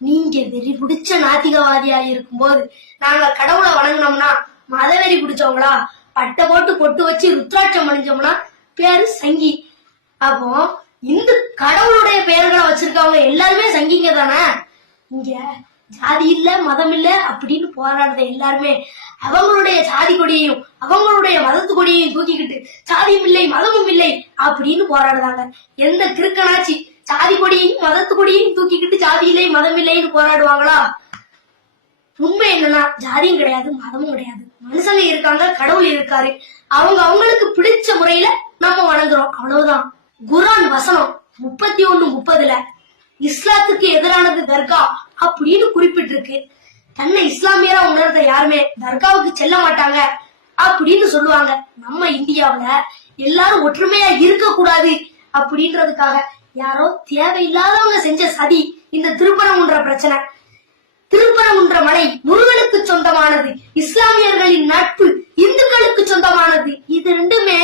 நீங்க வெறி பிடிச்ச நாத்திகவாதியா இருக்கும்போது நாங்க கடவுளை வணங்கினோம்னா மதவெறி பிடிச்சவங்களா? பட்டை போட்டு பொட்டு வச்சு ருத்ராட்சம் அணிஞ்சோம்னா பேரு சங்கி. அப்போ இந்து கடவுளுடைய பெயர்களை வச்சிருக்கவங்க எல்லாருமே சங்கிங்க தானே? இங்க ஜாதி இல்ல மதம் இல்ல அப்படின்னு போராடுற எல்லாருமே அவங்களுடைய ஜாதி கொடியையும் அவங்களுடைய மதத்து கொடியையும் தூக்கிக்கிட்டு ஜாதியும் இல்லை மதமும் இல்லை அப்படின்னு போராடுறாங்க. எந்த கிறுக்கனாச்சி ஜாதி கொடியையும் மதத்து கொடியையும் தூக்கிக்கிட்டு ஜாதி இல்லை மதம் இல்லைன்னு போராடுவாங்களா? உண்மை என்னன்னா ஜாதியும் கிடையாது மதமும் கிடையாது. மனுஷங்க இருக்காங்க, கடவுள் இருக்காரு. அவங்க அவங்களுக்கு பிடிச்ச முறையில நம்ம வணங்குறோம், அவ்வளவுதான். குரான் வசனம் 31:30 இஸ்லாத்துக்கு எதிரானது தர்கா அப்படின்னு குறிப்பிட்டிருக்கு. தன்னை இஸ்லாமியரா உணர்ந்த யாருமே தர்காவுக்கு செல்ல மாட்டாங்க அப்படின்னு சொல்லுவாங்க. நம்ம இந்தியாவுல எல்லாரும் ஒற்றுமையா இருக்க கூடாது அப்படின்றதுக்காக யாரோ தேவையில்லாதவங்க செஞ்ச சதி இந்த திருப்பரங்குன்ற பிரச்சனை. திருப்பரங்குன்ற மலை முருகனுக்கு சொந்தமானது, இஸ்லாமியர்களின் நட்பு இந்துக்களுக்கு சொந்தமானது. இது ரெண்டுமே